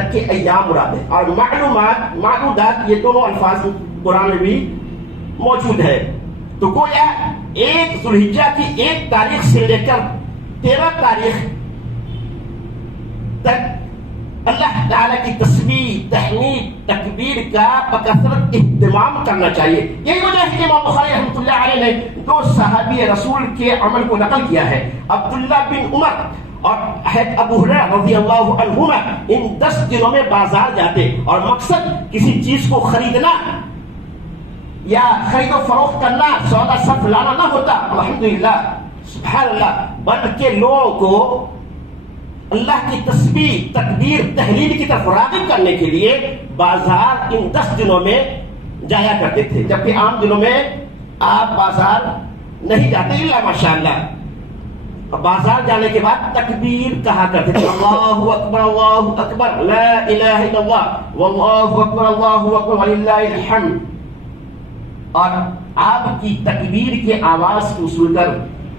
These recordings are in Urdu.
تک کے ایام مراد ہے. اور معدودات یہ دونوں الفاظ قرآن میں بھی موجود ہے. تو گویا ایک ذوالحجہ کی 1 تاریخ سے لے کر 13 تاریخ تک اللہ تعالیٰ کی تسبیح، تحمید، تکبیر کا بکثرت اہتمام کرنا چاہیے. یہی وجہ ہے کہ امام بخاری رحمۃ اللہ علیہ نے 2 صحابی رسول کے عمل کو نقل کیا ہے، عبداللہ بن عمر اور ابو ہریرہ رضی اللہ عنہما. ان 10 دنوں میں بازار جاتے اور مقصد کسی چیز کو خریدنا یا خرید و فروخت کرنا، سودا صرف لانا نہ ہوتا، الحمدللہ سبحان اللہ، بلکہ لوگوں کو اللہ کی تسبیح، تکبیر، تحلیل کی طرف راغب کرنے کے لیے بازار ان 10 دنوں میں جایا کرتے تھے. جبکہ عام دنوں میں آپ بازار نہیں جاتے الا ماشاءاللہ. بازار جانے کے بعد تکبیر کہا کرتے تھے، اللہ اکبر اللہ اکبر لا الہ الا اللہ واللہ اکبر اللہ اکبر وللہ الحمد. اور آپ کی تکبیر کی آواز کو سن کر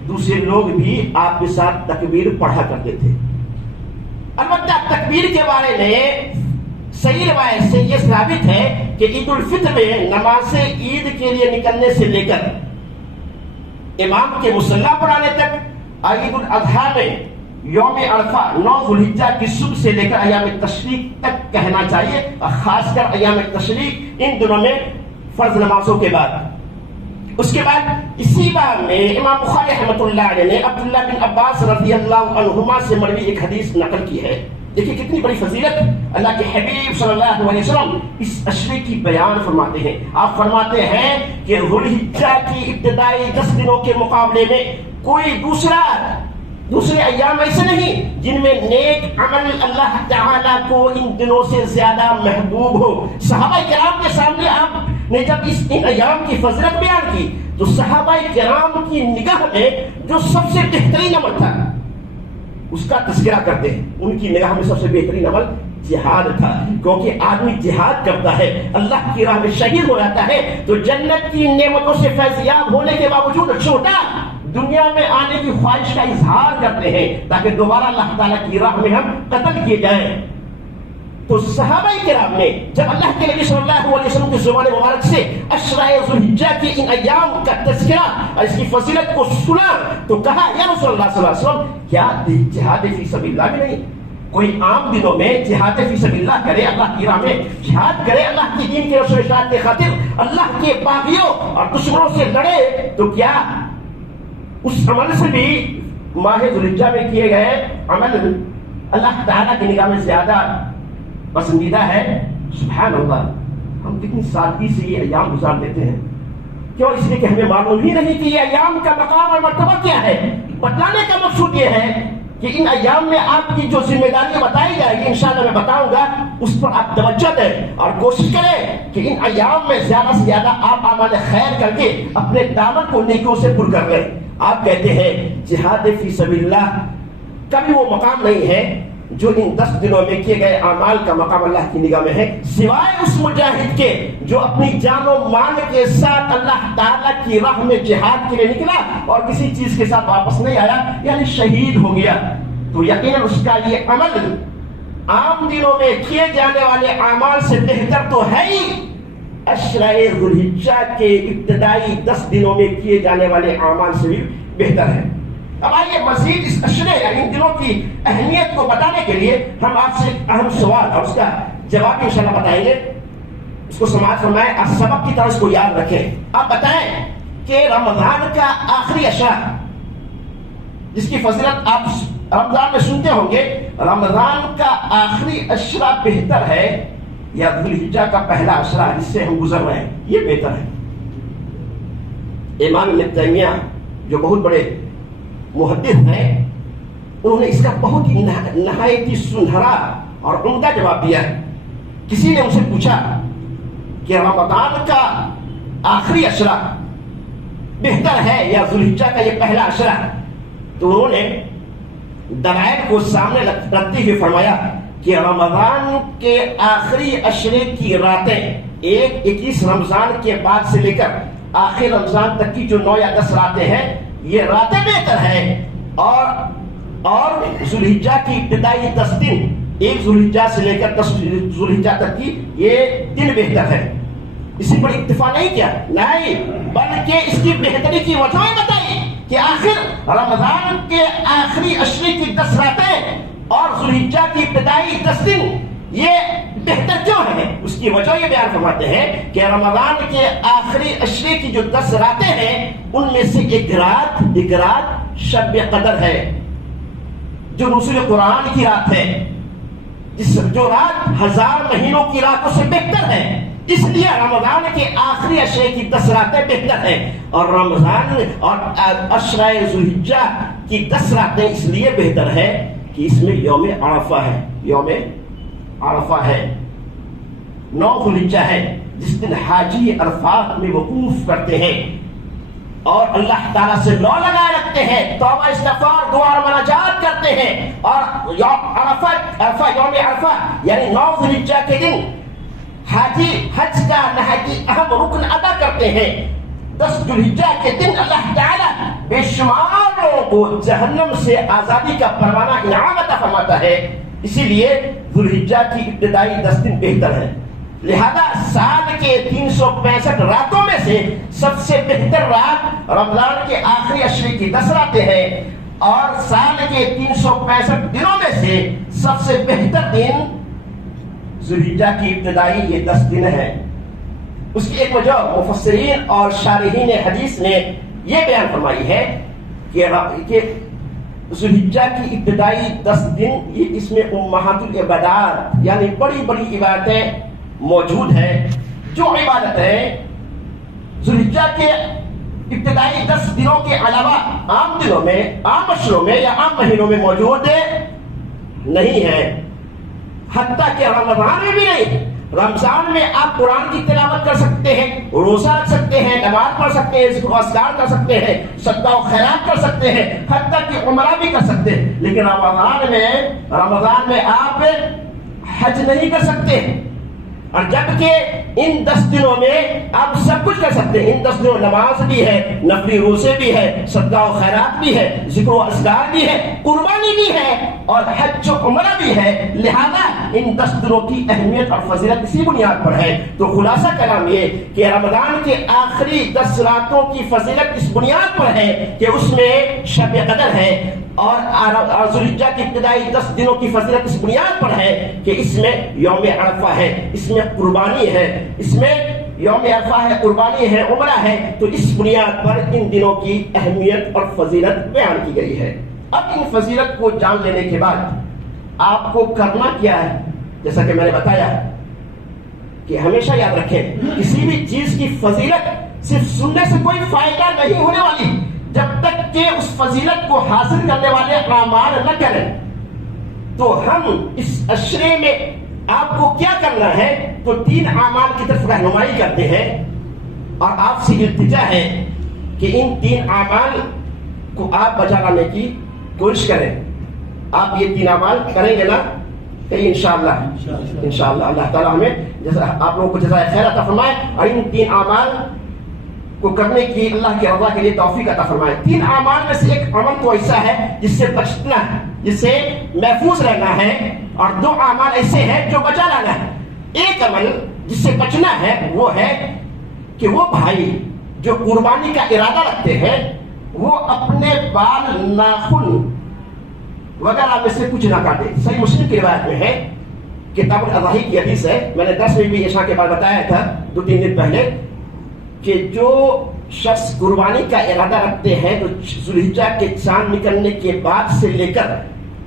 دوسرے لوگ بھی آپ کے ساتھ تکبیر پڑھا کرتے تھے. البتہ تکبیر کے بارے میں صحیح روایت سے یہ ثابت ہے کہ عید الفطر میں نماز عید کے لیے نکلنے سے لے کر امام کے مصلی پر آنے تک، عید الاضحیٰ میں یوم عرفہ 9 ذوالحجہ کی صبح سے لے کر ایام تشریق تک کہنا چاہیے، اور خاص کر ایام تشریق ان دنوں میں فرض نمازوں کے بعد. اس کے بعد اسی بار میں امام بخاری رحمۃ اللہ علیہ نے عبداللہ بن عباس رضی اللہ عنہما سے مروی ایک حدیث نقل کی ہے. دیکھیے کتنی بڑی فضیلت اللہ کے حبیب صلی اللہ علیہ وسلم اس عشرے کی بیان فرماتے ہیں. آپ فرماتے ہیں کہ ذوالحجہ کی ابتدائی 10 دنوں کے مقابلے میں کوئی دوسرے ایام ایسے نہیں جن میں نیک عمل اللہ تعالیٰ کو ان دنوں سے زیادہ محبوب ہو. صحابہ کرام کے سامنے آپ نے جب ان ایام کی فضیلت بیان کی تو صحابہ کرام کی نگاہ میں جو سب سے بہترین عمل تھا اس کا تذکرہ کرتے ہیں. ان کی نگاہ میں سب سے بہترین عمل جہاد تھا، کیونکہ آدمی جہاد کرتا ہے، اللہ کی راہ میں شہید ہو جاتا ہے تو جنت کی نعمتوں سے فیضیاب ہونے کے باوجود چھوٹا دنیا میں آنے کی خواہش کا اظہار کرتے ہیں تاکہ دوبارہ اللہ تعالیٰ کی راہ میں ہم قتل کیے جائیں. تو صحابہ کرام نے جب اللہ کے نبی صلی اللہ علیہ وسلم کی زبان مبارک سے عشرہ ذوالحجہ کے ان ایام کا تذکرہ اور اس کی فضیلت کو سنا تو کہا یا رسول اللہ صلی اللہ علیہ وسلم، کیا جہاد فی سبیل اللہ میں نہیں؟ کوئی عام دنوں میں جہاد فی سبیل اللہ کرے، اللہ کی راہ میں جہاد کرے، اللہ کی دین کے رسول اشاعت کے خاطر اللہ کے باغیوں اور دشمنوں سے لڑے، تو کیا اس عمل سے بھی ماہ ذوالحجہ میں کیے گئے عمل اللہ تعالیٰ کی نگاہ میں زیادہ پسندیدہ ہے؟ سبحان اللہ. ہم کتنی سادگی سے یہ ایام گزار دیتے ہیں. کیوں؟ اس لیے کہ ہمیں معلوم ہی نہیں کہ یہ ایام کا مقام اور مرتبہ کیا ہے. بتانے کا مقصود یہ ہے کہ ان ایام میں آپ کی جو ذمہ داریاں بتائی جائے گی انشاءاللہ میں بتاؤں گا، اس پر آپ توجہ دیں اور کوشش کریں کہ ان ایام میں زیادہ سے زیادہ آپ اعمال خیر کر کے اپنے دامن کو نیکیوں سے پر کر لیں. آپ کہتے ہیں جہاد فی سبیل اللہ کا بھی وہ مقام نہیں ہے جو ان 10 دنوں میں کیے گئے اعمال کا مقام اللہ کی نگاہ میں ہے، سوائے اس مجاہد کے جو اپنی جان و مال کے ساتھ اللہ تعالیٰ کی راہ میں جہاد کے لیے نکلا اور کسی چیز کے ساتھ واپس نہیں آیا، یعنی شہید ہو گیا. تو یقیناً اس کا یہ عمل عام دنوں میں کیے جانے والے اعمال سے بہتر تو ہے ہی، عشرہ ذوالحجہ کے ابتدائی 10 دنوں میں کیے جانے والے اعمال سے بھی بہتر ہے. اب آئیے مزید اس عشرے یعنی ان دنوں کی اہمیت کو بتانے کے لیے ہم آپ سے اہم سوال اور اس کا جواب بھی انشاءاللہ بتائیں گے. اس کو سماعت فرمائیں اور سبق کی طرح اس کو یاد رکھیں. آپ بتائیں کہ رمضان کا آخری عشرہ جس کی فضیلت آپ رمضان میں سنتے ہوں گے، رمضان کا آخری عشرہ بہتر ہے یا ذوالحجہ کا پہلا عشرہ جس سے ہم گزر رہے ہیں یہ بہتر ہے؟ امام ابن تیمیہ جو بہت بڑے محدث ہیں انہوں نے اس کا بہت ہی نہایت ہی سنہرا اور عمدہ جواب دیا ہے. کسی نے ان سے پوچھا کہ رمضان کا آخری عشرہ بہتر ہے یا ذوالحجہ کا یہ پہلا عشرہ؟ تو انہوں نے دلائل کو سامنے رکھتے ہوئے فرمایا کہ رمضان کے آخری عشرے کی راتیں 21 رمضان کے بعد سے لے کر آخر رمضان تک کی جو 9 یا 10 راتیں ہیں یہ راتیں بہتر ہیں، اور ذوالحجہ کی ابتدائی 10 دن 1 ذوالحجہ سے لے کر 10 ذوالحجہ تک کی یہ دن بہتر ہے. اسی پر اکتفا نہیں کیا، نہیں بلکہ اس کی بہتری کی وجہ بتائی کہ آخر رمضان کے آخری عشرے کی 10 راتیں اور ذوالحجہ کی ابتدائی 10 دن یہ بہتر کیوں ہے. اس کی وجہ یہ بیان فرماتے ہیں کہ رمضان کے آخری عشرے کی جو 10 راتیں ہیں ان میں سے ایک رات شب قدر ہے جو نزول قرآن کی رات ہے، جو رات 1000 مہینوں کی راتوں سے بہتر ہے. اس لیے رمضان کے آخری عشرے کی 10 راتیں بہتر ہیں، اور رمضان اور عشرہ ذوالحجہ کی 10 راتیں اس لیے بہتر ہے کہ اس میں یوم عرفہ ہے. یوم عرفہ ہے، 9 ذوالحجہ ہے، جس دن حاجی عرفات میں وقوف کرتے ہیں اور اللہ تعالیٰ سے لو لگائے رکھتے ہیں، توبہ استغفار دعا اور مناجات کرتے ہیں. اور یوم عرفہ یعنی 9 ذوالحجہ کے دن حاجی حج کا نہایتی اہم رکن ادا کرتے ہیں. 10 ذوالحجہ کے دن اللہ تعالیٰ بے شمار لوگوں کو جہنم سے آزادی کا پروانہ انعام عطا فرماتا ہے. اسی لیے ذوالحجہ کی ابتدائی 10 دن بہتر ہے. لہذا سال کے 365 راتوں میں سے سب سے بہتر رات رمضان کے آخری عشرے کی 10 راتیں ہیں، اور سال کے 365 دنوں میں سے سب سے بہتر دن ذوالحجہ کی ابتدائی یہ 10 دن ہے. اس کی ایک وجہ مفسرین اور شارحین حدیث نے یہ بیان فرمائی ہے کہ ذوالحجہ کی ابتدائی 10 دن یہ اس میں امہات العبادات یعنی بڑی بڑی عبادتیں موجود ہیں. جو عبادتیں ذوالحجہ کے ابتدائی 10 دنوں کے علاوہ عام دنوں میں، عام اشروں میں یا عام مہینوں میں موجود نہیں ہیں، حتیٰ کہ رمضان میں بھی نہیں. رمضان میں آپ قرآن کی تلاوت کر سکتے ہیں، روزہ رکھ سکتے ہیں، نماز پڑھ سکتے ہیں، ذکر و اذکار کر سکتے ہیں، صدقہ و خیرات کر سکتے ہیں، حتیٰ کہ عمرہ بھی کر سکتے ہیں. لیکن رمضان میں آپ حج نہیں کر سکتے. اور جبکہ ان 10 دنوں میں آپ سب کچھ کر سکتے ہیں. ان 10 دنوں نماز بھی ہے، نفلی روزے بھی ہے، صدقہ و خیرات بھی ہے، ذکر و اذکار بھی ہے، قربانی بھی ہے اور حج و عمرہ بھی ہے. لہذا ان 10 دنوں کی اہمیت اور فضیلت اسی بنیاد پر ہے. تو خلاصہ کلام یہ کہ رمضان کے آخری 10 راتوں کی فضیلت اس بنیاد پر ہے کہ اس میں شب قدر ہے، اور ذوالحجہ کی ابتدائی 10 دنوں کی فضیلت اس بنیاد پر ہے کہ اس میں یوم عرفہ ہے، اس میں قربانی ہے، اس میں یوم عرفہ ہے، قربانی ہے، عمرہ ہے. تو اس بنیاد پر ان دنوں کی اہمیت اور فضیلت بیان کی گئی ہے. اب ان فضیلت کو جان لینے کے بعد آپ کو کرنا کیا ہے؟ جیسا کہ میں نے بتایا کہ ہمیشہ یاد رکھیں کسی بھی چیز کی فضیلت صرف سننے سے کوئی فائدہ نہیں ہونے والی جب تک کہ اس فضیلت کو حاصل کرنے والے اعمال نہ کریں. تو ہم اس عشرے میں آپ کو کیا کرنا ہے؟ تو 3 اعمال کی طرف رہنمائی کرتے ہیں اور آپ سے التجا ہے کہ ان 3 اعمال کو آپ بجا لانے کی کوشش کریں. آپ یہ 3 اعمال کریں گے نا انشاءاللہ اللہ تعالیٰ ہمیں جیسا آپ لوگوں کو جزائے خیر عطا فرمائے اور ان 3 اعمال کو کرنے کی اللہ کی رضا کے لیے توفیق عطا فرمائے. 3 اعمال میں سے ایک عمل تو ایسا ہے جس سے بچنا ہے، جس سے محفوظ رہنا ہے، اور 2 اعمال ایسے ہیں جو بچا لانا ہے. ایک عمل جس سے بچنا ہے وہ ہے کہ وہ بھائی جو قربانی کا ارادہ رکھتے ہیں وہ اپنے بال، ناخن وغیرہ میں سے کچھ نہ کاٹے. صحیح مسلم کی روایت میں ہے، کتاب الاضحی کی حدیث ہے، میں نے درس میں بھی عشاء کے بعد بتایا تھا 2-3 دن پہلے، کہ جو شخص قربانی کا ارادہ رکھتے ہیں تو ذوالحجہ کے چاند نکلنے کے بعد سے لے کر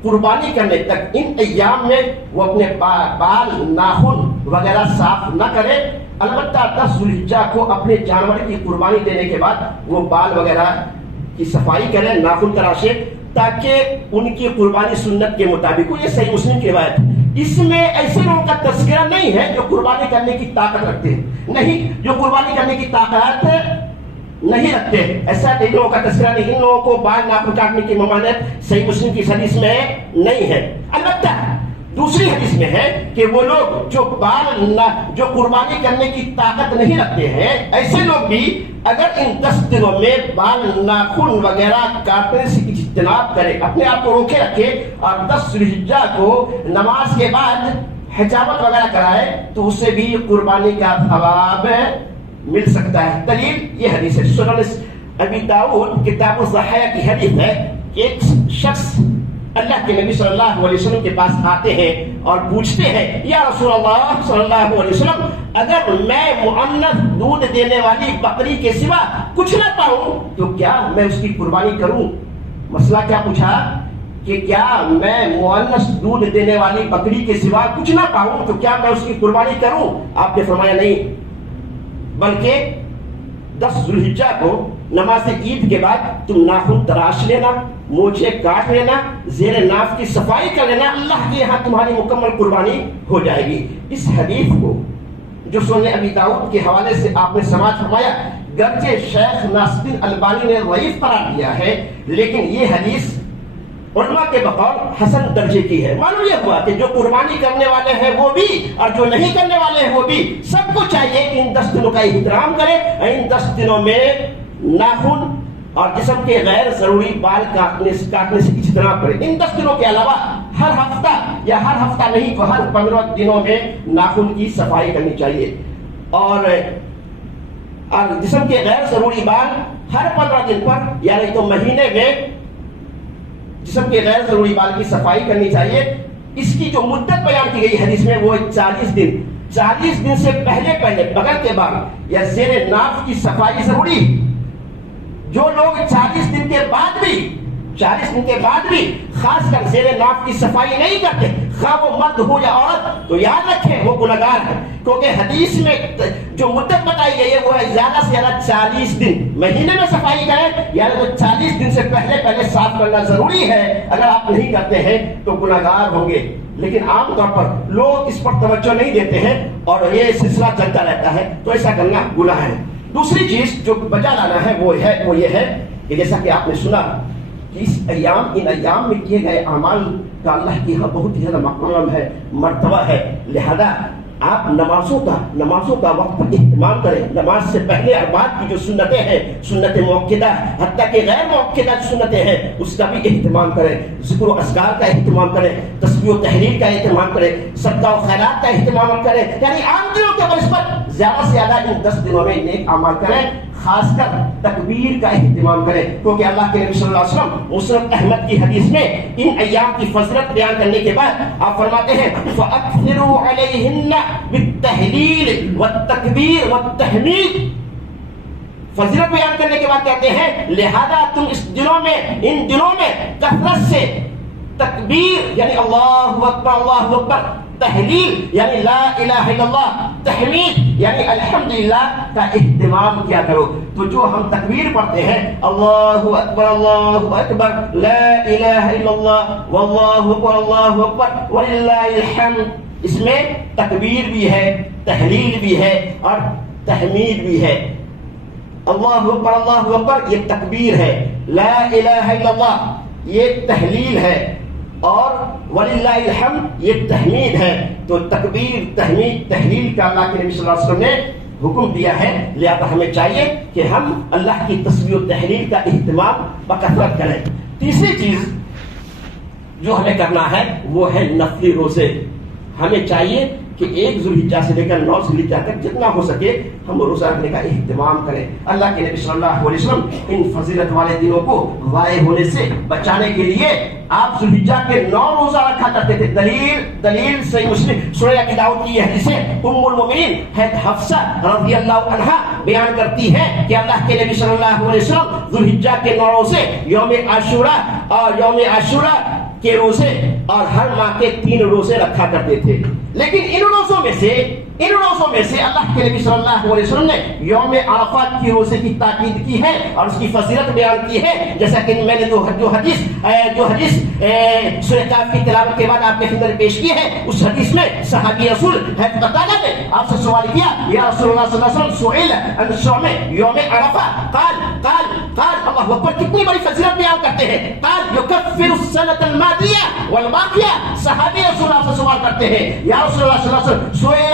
قربانی کرنے تک ان ایام میں وہ اپنے بال، ناخن وغیرہ صاف نہ کرے. البتہ 10 ذوالحجہ کو اپنے جانور کی قربانی دینے کے بعد وہ بال وغیرہ کی صفائی کرے، ناخن تراشے، تاکہ ان کی قربانی سنت کے مطابق ہو. یہ صحیح مسلم کی روایت ہے. اس میں ایسے لوگوں کا تذکرہ نہیں ہے جو قربانی کرنے کی طاقت رکھتے ہیں، نہیں، جو قربانی کرنے کی طاقت نہیں رکھتے، ایسا ان لوگوں کا تذکرہ نہیں. ان لوگوں کو بال ناخن کاٹنے کی ممانعت صحیح مسلم کی حدیث میں نہیں ہے. البتہ دوسری حدیث میں ہے کہ وہ لوگ جو قربانی کرنے کی طاقت نہیں رکھتے ہیں، ایسے لوگ بھی اگر ان 10 دنوں میں بال، ناخن وغیرہ کاٹنے سے اجتناب کرے، اپنے آپ کو روکے رکھے اور 10 ذوالحجہ کو نماز کے بعد حجامت وغیرہ کرائے تو اسے بھی قربانی کا ثواب مل سکتا ہے۔ دلیل یہ حدیث ہے، سنن ابی داؤد کتاب الضحیہ کی حدیث ہے کہ ایک شخص اللہ کے نبی صلی اللہ علیہ وسلم کے پاس آتے ہیں اور پوچھتے ہیں یا رسول اللہ صلی اللہ علیہ وسلم، اگر میں مؤنث دودھ دینے والی بکری کے سوا کچھ نہ پاؤں تو کیا میں اس کی قربانی کروں؟ مسئلہ کیا پوچھا کہ کیا میں مؤنث دودھ دینے والی بکری کے سوا کچھ نہ پاؤں تو کیا میں اس کی قربانی کروں؟ آپ نے فرمایا نہیں، بلکہ 10 ذوالحجہ کو نماز عید کے بعد تم ناخن تراش لینا، مونچھیں کاٹ لینا، زیر ناف کی صفائی کر لینا، اللہ کے یہاں تمہاری مکمل قربانی ہو جائے گی۔ اس حدیث کو جو سنن ابی داؤد کے حوالے سے آپ نے سماعت فرمایا، گرچہ شیخ ناصر الدین البانی نے ضعیف قرار دیا ہے لیکن یہ حدیث علماء کے بقول حسن درجے کی ہے۔ معلوم یہ ہوا کہ جو قربانی کرنے والے ہیں وہ بھی اور جو نہیں کرنے والے ہیں وہ بھی، سب کو چاہیے کہ ان 10 دنوں کا احترام کرے، ان 10 دنوں میں ناخن اور جسم کے غیر ضروری بال کاٹنے سے اجتناب کرے۔ ان 10 دنوں کے علاوہ ہر ہفتہ یا ہر ہفتہ نہیں تو ہر 15 دنوں میں ناخن کی صفائی کرنی چاہیے، اور جسم کے غیر ضروری بال ہر 15 دن پر یعنی تو مہینے میں جسم کے غیر ضروری بال کی صفائی کرنی چاہیے۔ اس کی جو مدت بیان کی گئی حدیث میں وہ 40 دن، 40 دن سے پہلے بغل کے بال یا زیر ناف کی صفائی ضروری۔ جو لوگ 40 دن کے بعد بھی خاص کر زیر ناف کی صفائی نہیں کرتے، خواہ وہ مرد ہو یا عورت، تو یاد رکھیں وہ گنہگار ہے، کیونکہ حدیث میں جو مدت بتائی گئی ہے وہ ہے زیادہ سے زیادہ 40 دن۔ مہینے میں صفائی کریں یعنی تو 40 دن سے پہلے صاف کرنا ضروری ہے، اگر آپ نہیں کرتے ہیں تو گنہگار ہوں گے۔ لیکن عام طور پر لوگ اس پر توجہ نہیں دیتے ہیں اور یہ سلسلہ چلتا رہتا ہے، تو ایسا کرنا گناہ ہے۔ دوسری چیز جو بجا لانا ہے وہ یہ ہے کہ جیسا کہ آپ نے سنا کہ ان ایام میں کیے گئے اعمال کا اللہ کی یہاں بہت ہی زیادہ مقام ہے، مرتبہ ہے، لہذا آپ نمازوں کا وقت پر اہتمام کریں۔ نماز سے پہلے اور بعد کی جو سنتیں ہیں، سنت موقدہ حتیٰ کہ غیر موقدہ سنتیں ہیں، اس کا بھی اہتمام کریں، ذکر و اذکار کا اہتمام کریں، تسبیح و تحلیل کا اہتمام کریں، صدقہ و خیرات کا اہتمام کریں، یعنی عام دنوں کے بنسبت زیادہ سے زیادہ ان 10 دنوں میں نیک اعمال کریں، خاص کر تکبیر کا اہتمام کریں، کیونکہ اللہ کے نبی صلی اللہ علیہ وسلم مسند احمد کی حدیث میں ان ایام کی فضیلت بیان کرنے کے بعد آپ فرماتے ہیں فَأَكْثِرُوا عَلَيْهِنَّ بِالتَّهْلِيلِ وَالتَّكْبِيرِ وَالتَّحْمِيدِ۔ فضیلت بیان کرنے کے بعد کہتے ہیں لہذا تم ان دنوں میں کثرت سے تکبیر یعنی اللہ اکبر، تحلیل یعنی لا الہ الا اللہ، تحمید یعنی الحمدللہ کا اہتمام کیا کرو۔ تو جو ہم تکبیر پڑھتے ہیں اللہ اکبر لا الہ الا اللہ واللہ اکبر وللہ الحمد، اس میں تکبیر بھی ہے، تحلیل بھی ہے اور تحمید بھی ہے۔ اللہ اکبر یہ تکبیر ہے، لا الہ الا اللہ یہ تحلیل ہے اور وللہ الحمد یہ تحمید ہے۔ تو تکبیر، تحمید، تحلیل کا اللہ کے نبی صلی اللہ علیہ وسلم نے حکم دیا ہے، لہذا ہمیں چاہیے کہ ہم اللہ کی تسبیح و تحلیل کا اہتمام بکثرت کریں۔ تیسری چیز جو ہمیں کرنا ہے وہ ہے نفلی روزے۔ ہمیں چاہیے کہ 1 ذوالحجہ سے لے کر 9 ذوالحجہ تک جتنا ہو سکے ہم روزہ رکھنے کا اہتمام کریں۔ اللہ کے نبی صلی اللہ علیہ وسلم ان فضیلت والے دنوں کو ضائع ہونے سے بچانے کے لیے آپ ذوالحجہ کے 9 روزہ رکھا کرتے تھے۔ دلیل صحیح مسلم سورہ ابی داؤد کی حدیث ہے، ام المؤمنین حفصہ رضی اللہ عنہا بیان کرتی ہے کہ اللہ کے نبی صلی اللہ علیہ وسلم ذوالحجہ کے 9 روزے، یوم عاشورہ کے روزے اور ہر ماہ کے 3 روزے رکھا کرتے تھے۔ لیکن ان روزوں میں سے اللہ کے نبی صلی اللہ علیہ وسلم نے یوم عرفات کی روزے کی تاکید کی ہے اور اس کی فضیلت بیان کی ہے، جیسا کہ میں نے جو حدیث سورہ کہف کی تلاوت کے بعد آپ کے خدمت پیش کی ہے، اس حدیث میں صحابی رسول حضرت قتادہ نے آپ سے سوال کیا یا رسول اللہ صلی اللہ علیہ وسلم سئل عن صوم یوم عرفہ، قال اللہ اکبر، کتنی بڑی فضیلت بیان کرتے ہیں، قال یکفر السنۃ الماضیہ والباقیہ۔ صحابی رسول اللہ سے سوال کرتے ہیں یا رسول اللہ صلی اللہ علیہ وسلم سئل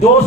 2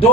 2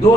2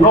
9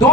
2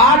8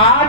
8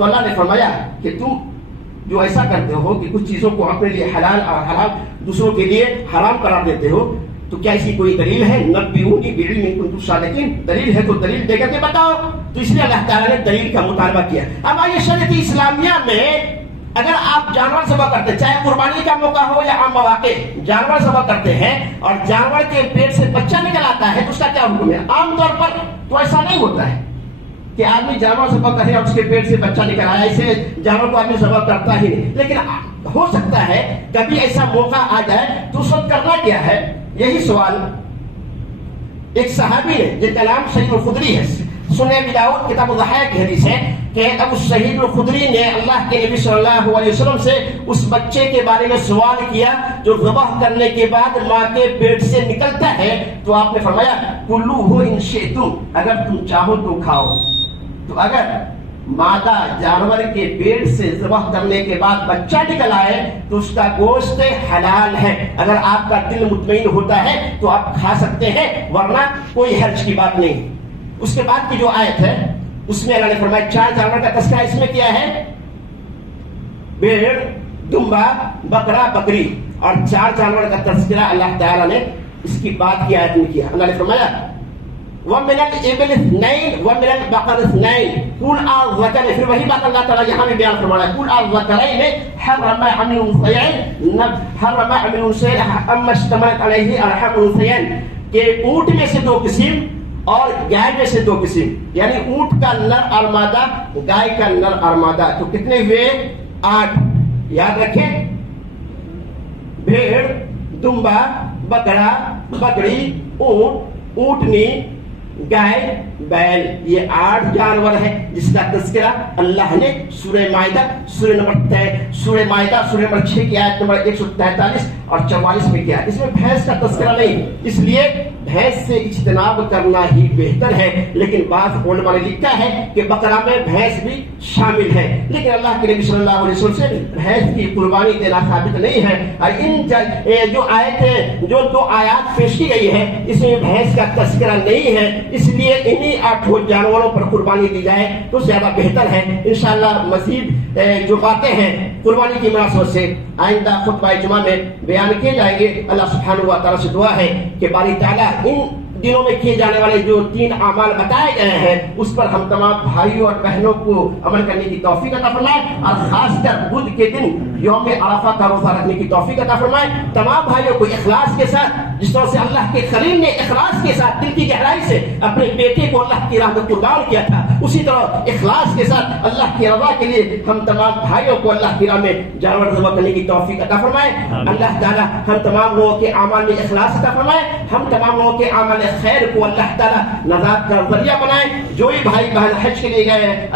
تو اللہ نے فرمایا کہ تم جو ایسا کرتے ہو کہ کچھ چیزوں کو اپنے لیے حلال اور حرام دوسروں کے لیے حرام قرار دیتے ہو، تو کیا ایسی کوئی دلیل ہے؟ نبئونی بعلم ان کنتم صادقین، دلیل ہے تو دلیل دے کر کے بتاؤ۔ تو اس لیے اللہ تعالیٰ نے دلیل کا مطالبہ کیا۔ اب آئیے شریعت اسلامیہ میں اگر آپ جانور ذبح کرتے، چاہے قربانی کا موقع ہو یا عام مواقع، جانور ذبح کرتے ہیں اور جانور کے پیٹ سے بچہ نکل آتا ہے تو اس کا کیا حکم ہے؟ عام طور پر تو ایسا نہیں ہوتا ہے کہ آدمی جانور ذبح کرے اور اس کے پیٹ سے بچہ نکل آیا، ایسے جانور کو آدمی ذبح کرتا ہی نہیں، لیکن ہو سکتا ہے کبھی ایسا موقع آ جائے تو اس وقت کرنا کیا ہے؟ یہی سوال ایک صحابی نے جن کا نام سعید الخدری ہے، سنن ابی داؤد کتاب الضحایا کی حدیث ہے کہ ابو سعید الخدری نے اللہ کے نبی صلی اللہ علیہ وسلم سے اس بچے کے بارے میں سوال کیا جو ذبح کرنے کے بعد ماں کے پیٹ سے نکلتا ہے، تو آپ نے فرمایا کلوہ ان شئتم، اگر تم چاہو تو کھاؤ۔ تو اگر مادہ جانور کے پیٹ سے ذبح کرنے کے بعد بچہ نکل آئے تو اس کا گوشت حلال ہے، اگر آپ کا دل مطمئن ہوتا ہے تو آپ کھا سکتے ہیں، ورنہ کوئی حرج کی بات نہیں۔ اس کے بعد کی جو آیت ہے اس میں اللہ نے فرمایا 4 جانور کا تذکرہ اس میں کیا ہے، بھیڑ، دمبا، بکرا، بکری، اور 4 جانور کا تذکرہ اللہ تعالیٰ نے اس کی بات کی آیت میں کیا۔ اللہ نے فرمایا وَمِنَ الْإِبِلِ اثْنَيْنِ وَمِنَ الْبَقَرِ اثْنَيْنِ قُلْ أَذَّكَرَيْنِ، پھر وہی بات اللہ تعالیٰ یہاں بھی بیان فرما رہا ہے، قُلْ أَذَّكَرَيْنِ حَرَّمَ عَنِ الْأُنثَيَيْنِ أَمَّا اشْتَمَلَتْ عَلَيْهِ أَرْحَامُ الْأُنثَيَيْنِ، کہ اونٹ میں سے 2 قسم اور گائے میں سے 2 قسم، یعنی اونٹ کا نر اور مادہ، گائے کا نر اور مادہ، تو کتنے ہوئے؟ 8۔ یاد رکھیں، بھیڑ، دمبا، بکرا، بکری، اونٹ، اونٹنی، گائے، بیل، یہ 8 جانور ہیں جس کا تذکرہ اللہ نے سورہ مائدہ سورہ نمبر 6 کی آیت نمبر 143 اور 44 میں کیا۔ اس میں بھینس کا تذکرہ نہیں، اس لیے بھینس سے اجتناب کرنا ہی بہتر ہے، لیکن بعض علماء نے لکھا ہے کہ بقرہ میں بھینس بھی شامل ہے، لیکن اللہ کے نبی صلی اللہ علیہ وسلم سے بھینس کی قربانی دینا ثابت نہیں ہے، اور ان جو آیتیں، جو 2 آیات پیش کی گئی ہے اس میں بھینس کا تذکرہ نہیں ہے، اس لیے انہی 8 جانوروں پر قربانی دی جائے تو زیادہ بہتر ہے۔ انشاءاللہ مزید جو باتیں ہیں قربانی کی مناسبت سے آئندہ خطبہ جمعہ میں بیان کیے جائیں گے۔ اللہ سبحانہ و تعالیٰ سے دعا ہے کہ باری تعالیٰ ان دنوں میں کیے جانے والے جو 3 اعمال بتائے گئے ہیں اس پر ہم تمام بھائیوں اور بہنوں کو عمل کرنے کی توفیق عطا فرمائے، اور خاص کر بدھ کے دن یوم عرفہ کا روزہ رکھنے کی توفیق عطا فرمائے۔ تمام بھائیوں کو اخلاص کے ساتھ، جس طرح سے اللہ کے خلیل نے اخلاص کے ساتھ دل کی گہرائی سے اپنے بیٹے کو اللہ کی راہ میں قربان کیا تھا، اسی طرح اخلاص کے ساتھ اللہ کی رضا کے لیے ہم تمام بھائیوں کو اللہ کی راہ میں جانور ذبح کرنے کی توفیق عطا فرمائے۔ اللہ تعالیٰ ہم تمام لوگوں کے اعمال میں اخلاص عطا فرمائے، ہم تمام لوگوں کے اعمال خیر کو اللہ تعالیٰ نجات کا ذریعہ بنائے۔ جو بھی بھائی بہن حج کے لیے گئے ہیں